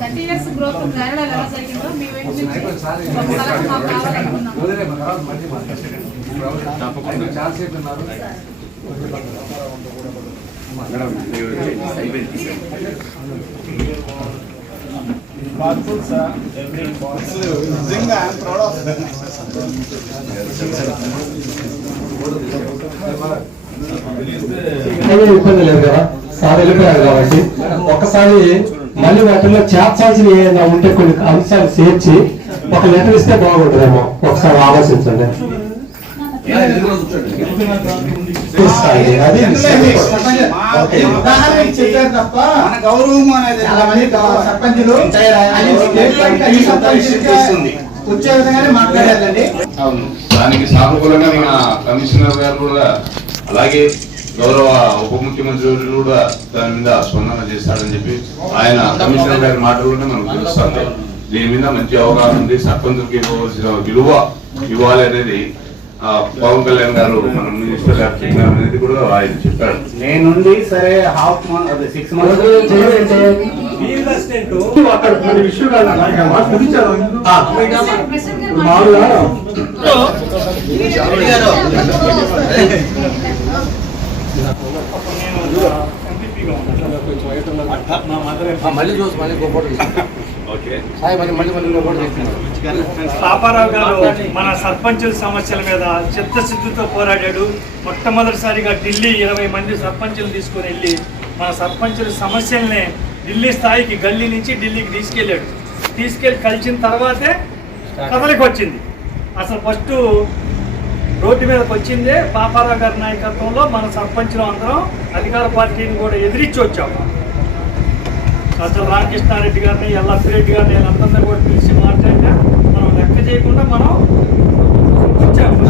Thirty years growth Kerala ఎలా జరిగిందో మీ వైపు నుంచి ఒకసారి మాకు కావాలనుకున్నాం. నిజంగా ప్రౌడ్ ఆఫ్ ఇబ్బంది లేదు కదా? సార్ వెళ్ళిపోయారు కాబట్టి ఒక్కసారి మళ్ళీ వాటిల్లో చేర్చాల్సిన ఏదైనా ఉంటే కొన్ని అంశాలు చేర్చి ఒక లెటర్ ఇస్తే బాగుంటుందేమో. ఒకసారి ఆలోచించండి. అది చెప్పారు తప్ప మన గౌరవం అనేది సర్పంచులు వచ్చే విధంగానే మాట్లాడాలండి. అవును. దానికి సానుకూలంగా మన కమిషనర్ గారు కూడా అలాగే గౌరవ ఉప ముఖ్యమంత్రి కూడా దాని మీద స్పందన చేస్తాడని చెప్పి ఆయన కమిషనర్ గారి మాటల్లోనే మనకు తెలుస్తుంది. దీని మీద మంచి అవగాహన ఉంది. సర్పంచులకి ఇవ్వవలసిన విలువ ఇవ్వాలి అనేది పవన్ కళ్యాణ్ గారు మన మినిస్టర్ గారు చెప్పినారు అనేది కూడా ఆయన చెప్పాడు నేనుండి సరే హాఫ్ మంత్ అదే సిక్స్ మంత్స్ అక్కడ పాపారావు గారు మన సర్పంచుల సమస్యల మీద చిత్తశుద్ధితో పోరాడాడు. మొట్టమొదటిసారిగా ఢిల్లీ ఇరవై మంది సర్పంచులు తీసుకొని వెళ్ళి మన సర్పంచుల సమస్యల్ని ఢిల్లీ స్థాయికి గల్లీ నుంచి ఢిల్లీకి తీసుకెళ్ళాడు. తీసుకెళ్ళి కలిసిన తర్వాతే కదలికి వచ్చింది అసలు ఫస్ట్ రోడ్డు మీదకి వచ్చిందే పాపారావు గారి నాయకత్వంలో మన సర్పంచులు అందరం అధికార పార్టీని కూడా ఎదిరించి వచ్చాము. అసలు రామకృష్ణారెడ్డి గారిని ఎల్లప్పిరెడ్డి గారిని వీళ్ళందరినీ కూడా పిలిచి మాట్లాడినా మనం లెక్క చేయకుండా మనం వచ్చాము.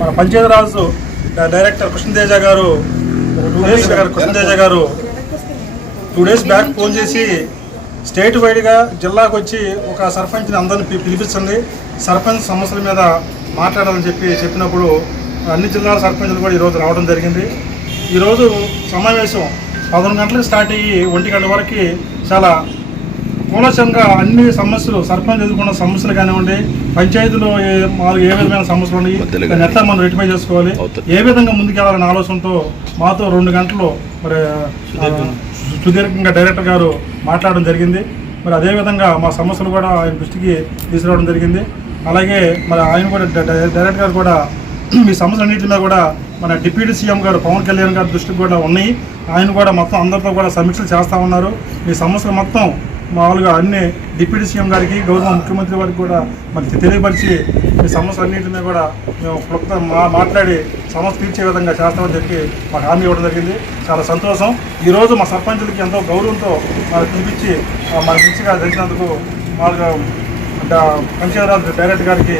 మన పంచాయతీరాజు డైరెక్టర్ కృష్ణదేజ గారు టూ డేస్ గారు కృష్ణతేజ గారు టూ డేస్ బ్యాక్ ఫోన్ చేసి స్టేట్ వైడ్గా జిల్లాకు వచ్చి ఒక సర్పంచ్ని అందరిని పిలిపించండి. సర్పంచ్ సమస్యల మీద మాట్లాడాలని చెప్పి చెప్పినప్పుడు అన్ని జిల్లాల సర్పంచులు కూడా ఈరోజు రావడం జరిగింది. ఈరోజు సమావేశం పదకొండు గంటలకు స్టార్ట్ అయ్యి ఒంటి గంట వరకు చాలా కూలసంగా అన్ని సమస్యలు సర్పంచ్ ఎదుర్కొన్న సమస్యలు కానివ్వండి పంచాయతీలో ఏ- మాకు ఏ విధమైన సమస్యలు ఉన్నాయి దాన్ని ఎట్లా మనం రెటిఫై చేసుకోవాలి ఏ విధంగా ముందుకెళ్ళాలనే ఆలోచనతో మాతో రెండు గంటలు మరి సుదీర్ఘంగా డైరెక్టర్ గారు మాట్లాడడం జరిగింది. మరి అదేవిధంగా మా సమస్యలు కూడా ఆయన దృష్టికి తీసుకురావడం జరిగింది. అలాగే మరి ఆయన కూడా డైరెక్టర్ గారు కూడా మీ సమస్యలన్నింటి మీద కూడా మన డిప్యూటీ సీఎం గారు పవన్ కళ్యాణ్ గారి దృష్టికి కూడా ఉన్నాయి. ఆయన కూడా మొత్తం అందరితో కూడా సమీక్షలు చేస్తూ ఉన్నారు. మీ సమస్యలు మొత్తం మామూలుగా అన్ని డిప్యూటీ సీఎం గారికి గౌరవ ముఖ్యమంత్రి వారికి కూడా మనకి తెలియపరిచి మీ సమస్య అన్నింటి మీద కూడా మేము క్లుప్త మా మాట్లాడి సమస్య తీర్చే విధంగా చేస్తామని చెప్పి మాకు హామీ ఇవ్వడం జరిగింది. చాలా సంతోషం. ఈరోజు మా సర్పంచులకి ఎంతో గౌరవంతో మనకు పిలిపించి మన మంచిగా జరిగినందుకు మామూలుగా డా- పంచాయతీరాజ్ డైరెక్టర్ గారికి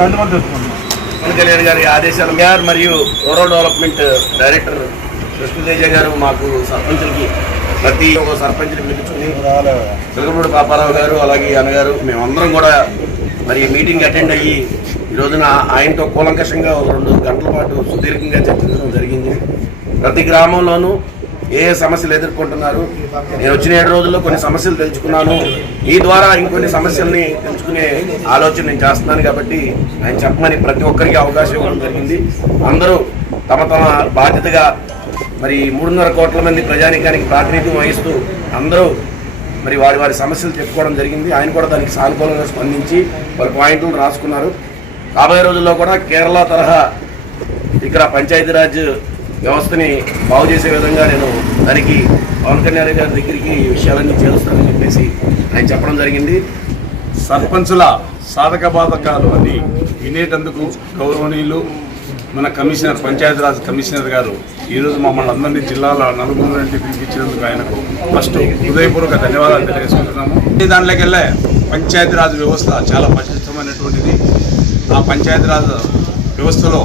అందుబాటు తెలుపుకుంటున్నాం కళ్యాణ్ గారి ఆదేశాల మేయర్ మరియు రూరల్ డెవలప్మెంట్ డైరెక్టర్ కృష్ణతేజ గారు మాకు సర్పంచులకి ప్రతి ఒక్క సర్పంచ్ని పిలుచుకుని చిలకపూడి పాపారావు గారు అలాగే అన్నగారు మేమందరం కూడా మరి మీటింగ్ అటెండ్ అయ్యి ఈ రోజున ఆయనతో కూలంకషంగా ఒక రెండు గంటల పాటు సుదీర్ఘంగా చర్చించడం జరిగింది. ప్రతి గ్రామంలోనూ ఏ సమస్యలు ఎదుర్కొంటున్నారు? నేను వచ్చిన ఏడు రోజుల్లో కొన్ని సమస్యలు తెలుసుకున్నాను. ఈ ద్వారా ఇంకొన్ని సమస్యల్ని తెలుసుకునే ఆలోచన నేను చేస్తున్నాను కాబట్టి ఆయన చెప్పమని ప్రతి ఒక్కరికి అవకాశం ఇవ్వడం జరిగింది. అందరూ తమ తమ బాధ్యతగా మరి మూడున్నర కోట్ల మంది ప్రజానీకానికి ప్రాతినిధ్యం వహిస్తూ అందరూ మరి వారి వారి సమస్యలు చెప్పుకోవడం జరిగింది. ఆయన కూడా దానికి సానుకూలంగా స్పందించి వారి పాయింట్లు రాసుకున్నారు. రాబోయే రోజుల్లో కూడా కేరళ తరహా ఇక్కడ పంచాయతీరాజ్ వ్యవస్థని బాగు చేసే విధంగా నేను దానికి పవన్ కళ్యాణ్ గారి దగ్గరికి ఈ విషయాలన్నీ చేరుస్తానని చెప్పేసి ఆయన చెప్పడం జరిగింది. సర్పంచుల సాధక బాధకాలు అని వినేటందుకు గౌరవనీయులు మన కమిషనర్ పంచాయతీరాజ్ కమిషనర్ గారు ఈరోజు మమ్మల్ని అందరినీ జిల్లాల నలుగురు నుండి పిలిపించినందుకు ఆయనకు ఫస్ట్ హృదయపూర్వక ధన్యవాదాలు తెలియజేసుకుంటున్నాము. ఈ దాంట్లోకి వెళ్ళే పంచాయతీరాజ్ వ్యవస్థ చాలా పటిష్టమైనటువంటిది ఆ పంచాయతీరాజ్ వ్యవస్థలో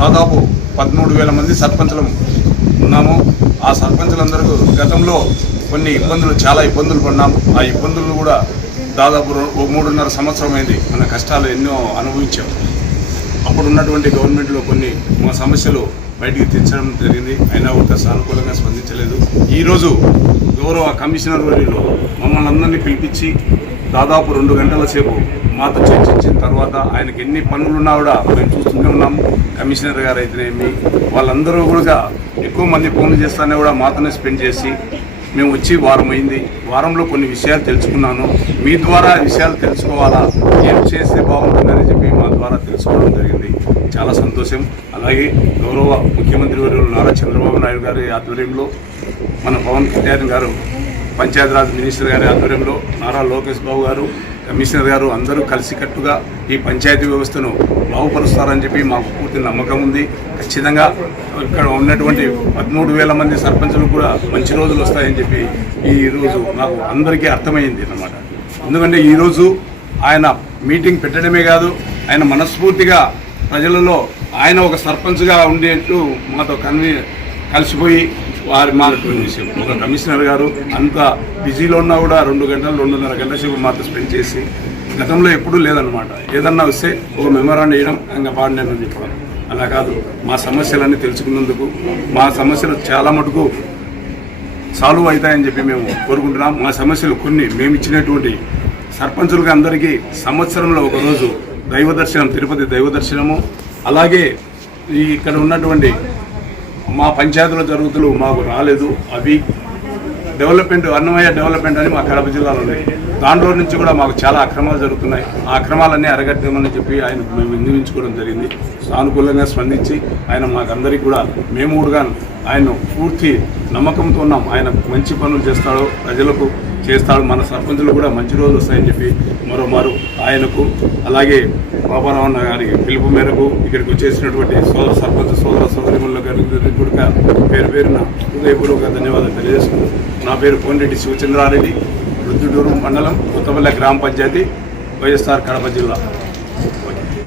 దాదాపు పదమూడు వేల మంది సర్పంచులం ఉన్నాము. ఆ సర్పంచులందరూ గతంలో కొన్ని ఇబ్బందులు చాలా ఇబ్బందులు పడినాము ఆ ఇబ్బందులు కూడా దాదాపు ఓ మూడున్నర సంవత్సరం అయింది. మన కష్టాలు ఎన్నో అనుభవించాం. అప్పుడు ఉన్నటువంటి గవర్నమెంట్లో కొన్ని మా సమస్యలు బయటికి తెచ్చడం జరిగింది. అయినా కూడా సానుకూలంగా స్పందించలేదు. ఈరోజు గౌరవ కమిషనర్ వర్యులు మమ్మల్ని అందరినీ పిలిపించి దాదాపు రెండు గంటల సేపు మాతో చర్చించిన తర్వాత ఆయనకి ఎన్ని పనులున్నా కూడా మేము చూస్తూనే ఉన్నాం. కమిషనర్ గారు అయితేనేమి వాళ్ళందరూ కూడా ఎక్కువ మంది ఫోన్లు చేస్తానే కూడా మాతోనే స్పెండ్ చేసి మేము వచ్చి వారం అయింది వారంలో కొన్ని విషయాలు తెలుసుకున్నాను. మీ ద్వారా విషయాలు తెలుసుకోవాలా? ఏం చేస్తే బాగుంటుందని చెప్పి మా ద్వారా తెలుసుకోవడం జరిగింది. చాలా సంతోషం. అలాగే గౌరవ ముఖ్యమంత్రి వర్యులు నారా చంద్రబాబు నాయుడు గారి ఆధ్వర్యంలో మన పవన్ కళ్యాణ్ గారు పంచాయతీరాజ్ మినిస్టర్ గారి ఆధ్వర్యంలో నారా లోకేష్ బాబు గారు కమిషనర్ గారు అందరూ కలిసికట్టుగా ఈ పంచాయతీ వ్యవస్థను బాగుపరుస్తారని చెప్పి మాకు పూర్తి నమ్మకం ఉంది. ఖచ్చితంగా ఇక్కడ ఉన్నటువంటి పదమూడు వేల మంది సర్పంచులు కూడా మంచి రోజులు వస్తాయని చెప్పి ఈ రోజు నాకు అందరికీ అర్థమైంది అన్నమాట. ఎందుకంటే ఈరోజు ఆయన మీటింగ్ పెట్టడమే కాదు ఆయన మనస్ఫూర్తిగా ప్రజలలో ఆయన ఒక సర్పంచ్గా ఉండేట్టు మాతో కన్వీ కలిసిపోయి వారి మారిపోయిన విషయం ఒక కమిషనర్ గారు అంత బిజీలో ఉన్నా కూడా రెండు గంటలు రెండున్నర గంటల సేపు మాతో స్పెండ్ చేసి గతంలో ఎప్పుడూ లేదనమాట ఏదన్నా వస్తే ఒక మెమోరాండం వేయడం ఇంకా పాడినని చెప్పడం. అలా కాదు. మా సమస్యలన్నీ తెలుసుకున్నందుకు మా సమస్యలు చాలా మటుకు సాల్వ్ అవుతాయని చెప్పి మేము కోరుకుంటున్నాం. మా సమస్యలు కొన్ని. మేము ఇచ్చినటువంటి సర్పంచులకు అందరికీ సంవత్సరంలో ఒకరోజు దైవ దర్శనం తిరుపతి దైవ దర్శనము. అలాగే ఈ ఇక్కడ ఉన్నటువంటి మా పంచాయతీలో జరుగుతులు మాకు రాలేదు. అవి డెవలప్మెంట్ అన్నమయ్య డెవలప్మెంట్ అని మా కడప జిల్లాలో ఉన్నాయి. దాంట్లో నుంచి కూడా మాకు చాలా అక్రమాలు జరుగుతున్నాయి. ఆ అక్రమాలన్నీ అరగట్టమని చెప్పి ఆయన మేము విన్నవించుకోవడం జరిగింది. సానుకూలంగా స్పందించి ఆయన మాకందరికీ కూడా మేము కూడా ఆయన పూర్తి నమ్మకంతో ఉన్నాం. ఆయన మంచి పనులు చేస్తాడు ప్రజలకు చేస్తాడు. మన సర్పంచులు కూడా మంచి రోజులు వస్తాయని చెప్పి మరోమారు ఆయనకు అలాగే బాబారావణ గారి పిలుపు మేరకు ఇక్కడికి వచ్చేసినటువంటి సోదర సర్పంచ్ సోదర సోదరిమణుల గారి కూడా పేరు పేరున హృదయపూర్వక ధన్యవాదాలు తెలియజేస్తున్నాను నా పేరు కోనిరెడ్డి శివచంద్రారెడ్డి రుద్దుడూరు మండలం కొత్తపల్లె గ్రామ పంచాయతీ వైఎస్ఆర్ కడప జిల్లా.